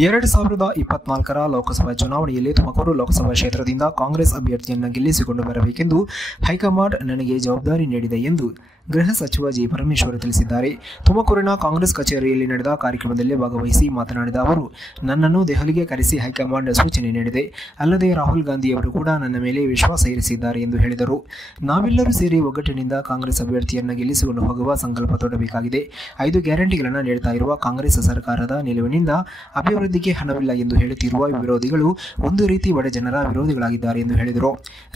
2024ರ ಲೋಕಸಭಾ ಚುನಾವಣೆಯಲ್ಲಿ ತುಮಕೂರು ಲೋಕಸಭಾ ಕ್ಷೇತ್ರದಿಂದ ಕಾಂಗ್ರೆಸ್ ಅಭ್ಯರ್ಥಿಯನ್ನು ಗೆಲ್ಲಿಸಿಕೊಂಡು ಬರಬೇಕೆಂದು ಹೈಕಮಾಂಡ್ ನನಗೆ ಜವಾಬ್ದಾರಿ ನೀಡಿದೆ ಎಂದು ಗೃಹ ಸಚಿವ ಜಿ. ಪರಮೇಶ್ವರ್ ತಿಳಿಸಿದ್ದಾರೆ. ತುಮಕೂರಿನ ಕಾಂಗ್ರೆಸ್ ಕಚೇರಿಯಲ್ಲಿ ನಡೆದ ಕಾರ್ಯಕ್ರಮದಲ್ಲಿ ಭಾಗವಹಿಸಿ ಮಾತನಾಡಿದ ಅವರು, ನನ್ನನ್ನು ದೆಹಲಿಗೆ ಕರೆಸಿ ಹೈಕಮಾಂಡ್ ಸೂಚನೆ ನೀಡಿದೆ. ಅಲ್ಲದೆ ರಾಹುಲ್ ಗಾಂಧಿಯವರು ಕೂಡ ನನ್ನ ಮೇಲೆ ವಿಶ್ವಾಸ ಇರಿಸಿದ್ದಾರೆ ಎಂದು ಹೇಳಿದರು. ನಾವೆಲ್ಲರೂ ಸೇರಿ ಒಗ್ಗಟ್ಟಿನಿಂದ ಕಾಂಗ್ರೆಸ್ ಅಭ್ಯರ್ಥಿಯನ್ನು ಗೆಲ್ಲಿಸಿಕೊಂಡು ಹೋಗುವ ಸಂಕಲ್ಪ ತೊಡಬೇಕಾಗಿದೆ. 5 ಗ್ಯಾರಂಟಿಗಳನ್ನು ನೀಡುತ್ತಾ ಇರುವ ಕಾಂಗ್ರೆಸ್ ಸರ್ಕಾರದ ನಿಲುವಿನಿಂದ ಅಭಿವೃದ್ಧಿಗೆ ಹಣವಿಲ್ಲ ಎಂದು ಹೇಳುತ್ತಿರುವ ವಿರೋಧಿಗಳು ಒಂದು ರೀತಿ ಬಡ ಜನರ ವಿರೋಧಿಗಳಾಗಿದ್ದಾರೆ ಎಂದು ಹೇಳಿದರು.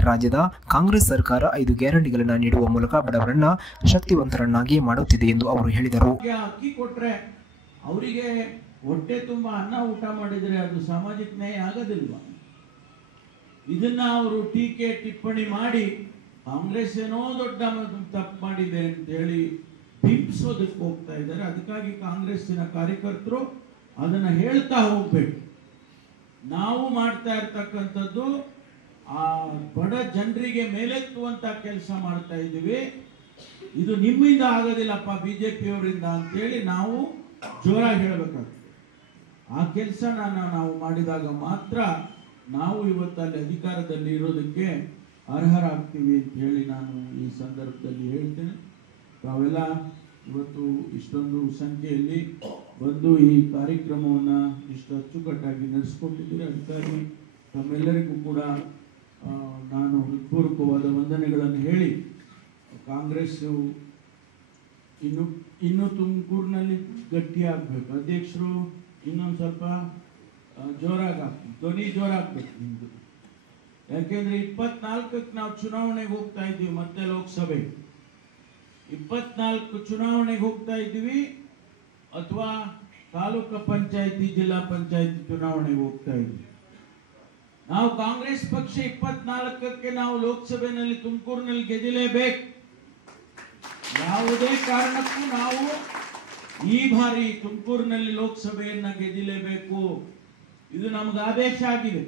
ರಾಜ್ಯದ ಕಾಂಗ್ರೆಸ್ ಸರ್ಕಾರ 5 ಗ್ಯಾರಂಟಿಗಳನ್ನು ನೀಡುವ ಮೂಲಕ ಬಡವರನ್ನ ಶಕ್ತಿವಂತರನ್ನಾಗಿ ಮಾಡುತ್ತಿದೆ ಎಂದು ಅವರು ಹೇಳಿದರು. ಅಕ್ಕಿ ಕೊಟ್ರೆ ಅವರಿಗೆ ಹೊಟ್ಟೆ ತುಂಬಾ ಅನ್ನ ಊಟ ಮಾಡಿದ್ರೆ ಅದು ಸಾಮಾಜಿಕ ನ್ಯಾಯ ಆಗೋದಿಲ್ವಾ? ಇದನ್ನ ಅವರು ಟೀಕೆ ಟಿಪ್ಪಣಿ ಮಾಡಿ ಕಾಂಗ್ರೆಸ್ ಏನೋ ದೊಡ್ಡ ತಪ್ಪು ಮಾಡಿದೆ ಅಂತ ಹೇಳಿ ಬಿಂಬಿಸೋದಕ್ಕೆ ಹೋಗ್ತಾ ಇದ್ದಾರೆ. ಅದಕ್ಕಾಗಿ ಕಾಂಗ್ರೆಸ್ಸಿನ ಕಾರ್ಯಕರ್ತರು ಅದನ್ನ ಹೇಳ್ತಾ ಹೋಗ್ಬೇಕು. ನಾವು ಮಾಡ್ತಾ ಇರ್ತಕ್ಕಂಥದ್ದು ಆ ಬಡ ಜನರಿಗೆ ಮೇಲೆತ್ತುವಂತ ಕೆಲಸ ಮಾಡ್ತಾ ಇದ್ದೀವಿ. ಇದು ನಿಮ್ಮಿಂದ ಆಗೋದಿಲ್ಲಪ್ಪ, ಬಿಜೆಪಿಯವರಿಂದ ಅಂತೇಳಿ ನಾವು ಜೋರಾಗಿ ಹೇಳಬೇಕಾಗ್ತದೆ. ಆ ಕೆಲಸನ ನಾವು ಮಾಡಿದಾಗ ಮಾತ್ರ ನಾವು ಇವತ್ತಲ್ಲಿ ಅಧಿಕಾರದಲ್ಲಿ ಇರೋದಕ್ಕೆ ಅರ್ಹರಾಗ್ತೀವಿ ಅಂತ ಹೇಳಿ ನಾನು ಈ ಸಂದರ್ಭದಲ್ಲಿ ಹೇಳ್ತೇನೆ. ತಾವೆಲ್ಲ ಇವತ್ತು ಇಷ್ಟೊಂದು ಸಂಖ್ಯೆಯಲ್ಲಿ ಬಂದು ಈ ಕಾರ್ಯಕ್ರಮವನ್ನು ಇಷ್ಟು ಅಚ್ಚುಕಟ್ಟಾಗಿ ನಡೆಸ್ಕೊಂಡಿದ್ದೀರಿ. ಅದಕ್ಕಾಗಿ ತಮ್ಮೆಲ್ಲರಿಗೂ ಕೂಡ ನಾನು ಹೃತ್ಪೂರ್ವಕವಾದ ವಂದನೆಗಳನ್ನು ಹೇಳಿ, ಕಾಂಗ್ರೆಸ್ಸು ಇನ್ನು ತುಮಕೂರಿನಲ್ಲಿ ಗಟ್ಟಿಯಾಗಬೇಕು. ಅಧ್ಯಕ್ಷರು ಇನ್ನೊಂದು ಸ್ವಲ್ಪ ಜೋರಾಗಿ ಹಾಕ್ಬೇಕು, ಧ್ವನಿ ಜೋರಾಗಬೇಕು ನಿಮ್ಮದು. ಯಾಕೆಂದರೆ 24ಕ್ಕೆ ನಾವು ಚುನಾವಣೆಗೆ ಹೋಗ್ತಾ ಇದ್ದೀವಿ, ಮತ್ತೆ ಲೋಕಸಭೆ 24 ಚುನಾವಣೆಗೆ ಹೋಗ್ತಾ ಇದ್ದೀವಿ, ಅಥವಾ ತಾಲೂಕು ಪಂಚಾಯತಿ ಜಿಲ್ಲಾ ಪಂಚಾಯತಿ ಚುನಾವಣೆಗೆ ಹೋಗ್ತಾ ಇದ್ದೀವಿ. ನಾವು ಕಾಂಗ್ರೆಸ್ ಪಕ್ಷ 24ಕ್ಕೆ ನಾವು ಲೋಕಸಭೆಯಲ್ಲಿ ತುಮಕೂರಿನಲ್ಲಿ ಗೆಲ್ಲಲೇಬೇಕು. ಯಾವುದೇ ಕಾರಣಕ್ಕೂ ನಾವು ಈ ಬಾರಿ ತುಮಕೂರಿನಲ್ಲಿ ಲೋಕಸಭೆಯನ್ನ ಗೆಲ್ಲಲೇಬೇಕು. ಇದು ನಮ್ಗೆ ಆದೇಶ ಆಗಿದೆ.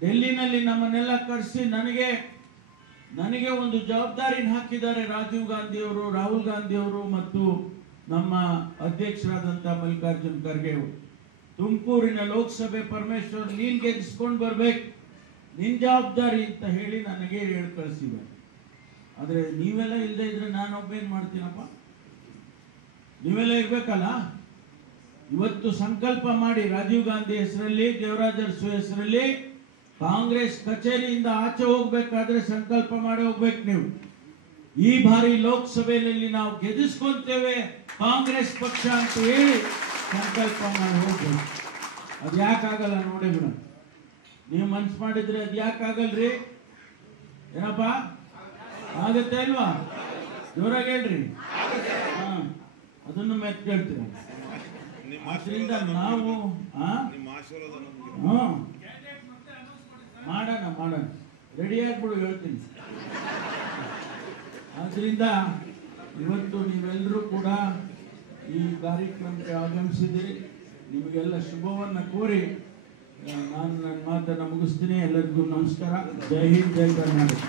ಡೆಲ್ಲಿನಲ್ಲಿ ನಮ್ಮನ್ನೆಲ್ಲ ಕರೆಸಿ ನನಗೆ ಒಂದು ಜವಾಬ್ದಾರಿನ ಹಾಕಿದ್ದಾರೆ ರಾಜೀವ್ ಗಾಂಧಿ ಅವರು, ರಾಹುಲ್ ಗಾಂಧಿ ಅವರು ಮತ್ತು ನಮ್ಮ ಅಧ್ಯಕ್ಷರಾದಂಥ ಮಲ್ಲಿಕಾರ್ಜುನ್ ಖರ್ಗೆ ಅವರು. ತುಮಕೂರಿನ ಲೋಕಸಭೆ ಪರಮೇಶ್ವರ್ ನೀನ್ ಗೆದ್ದಿಸ್ಕೊಂಡು ಬರ್ಬೇಕು, ನಿನ್ ಜವಾಬ್ದಾರಿ ಅಂತ ಹೇಳಿ ನನಗೆ ಹೇಳಿ ಕಳಿಸಿದ್ದಾರೆ. ಆದ್ರೆ ನೀವೆಲ್ಲ ಇಲ್ಲದೆ ಇದ್ರೆ ನಾನೊಬ್ಬೇನ್ ಮಾಡ್ತೀನಪ್ಪ? ನೀವೆಲ್ಲ ಇರ್ಬೇಕಲ್ಲ. ಇವತ್ತು ಸಂಕಲ್ಪ ಮಾಡಿ ರಾಜೀವ್ ಗಾಂಧಿ ಹೆಸರಲ್ಲಿ, ದೇವರಾಜ ಅರಸು ಹೆಸರಲ್ಲಿ ಕಾಂಗ್ರೆಸ್ ಕಚೇರಿಯಿಂದ ಆಚೆ ಹೋಗ್ಬೇಕಾದ್ರೆ ಸಂಕಲ್ಪ ಮಾಡಿ ಹೋಗ್ಬೇಕು. ನೀವು ಈ ಬಾರಿ ಲೋಕಸಭೆಯಲ್ಲಿ ನಾವು ಗೆದ್ದಿಸ್ಕೊಂತೇವೆ ಕಾಂಗ್ರೆಸ್ ಪಕ್ಷ ಅಂತ ಹೇಳಿ ಸಂಕಲ್ಪ ಮಾಡಿ ಹೋಗ್ಬೇಕು. ಅದು ಯಾಕಾಗಲ್ಲ ನೋಡಿ ಬಿಡ. ನೀವು ಮನ್ಸು ಮಾಡಿದ್ರೆ ಅದು ಯಾಕಾಗಲ್ರಿ? ಏನಪ್ಪ ಆಗತ್ತೆ ಅಲ್ವಾ? ಜೋರಾಗಿ ಹೇಳ್ರಿ. ಅದನ್ನು ಮೆತ್ ಕೇಳ್ತೀವಿ. ಆದ್ರಿಂದ ನಾವು ಮಾಡೋಣ ರೆಡಿ ಆಗ್ಬಿಡು, ಹೇಳ್ತೀನಿ. ಆದ್ರಿಂದ ಇವತ್ತು ನೀವೆಲ್ಲರೂ ಕೂಡ ಈ ಕಾರ್ಯಕ್ರಮಕ್ಕೆ ಆಗಮಿಸಿದ್ದೀರಿ. ನಿಮಗೆಲ್ಲ ಶುಭವನ್ನು ಕೋರಿ ನಾನು ನನ್ನ ಮಾತನ್ನು ಮುಗಿಸ್ತೀನಿ. ಎಲ್ಲರಿಗೂ ನಮಸ್ಕಾರ. ಜೈ ಹಿಂದ್, ಜೈ ಕರ್ನಾಟಕ.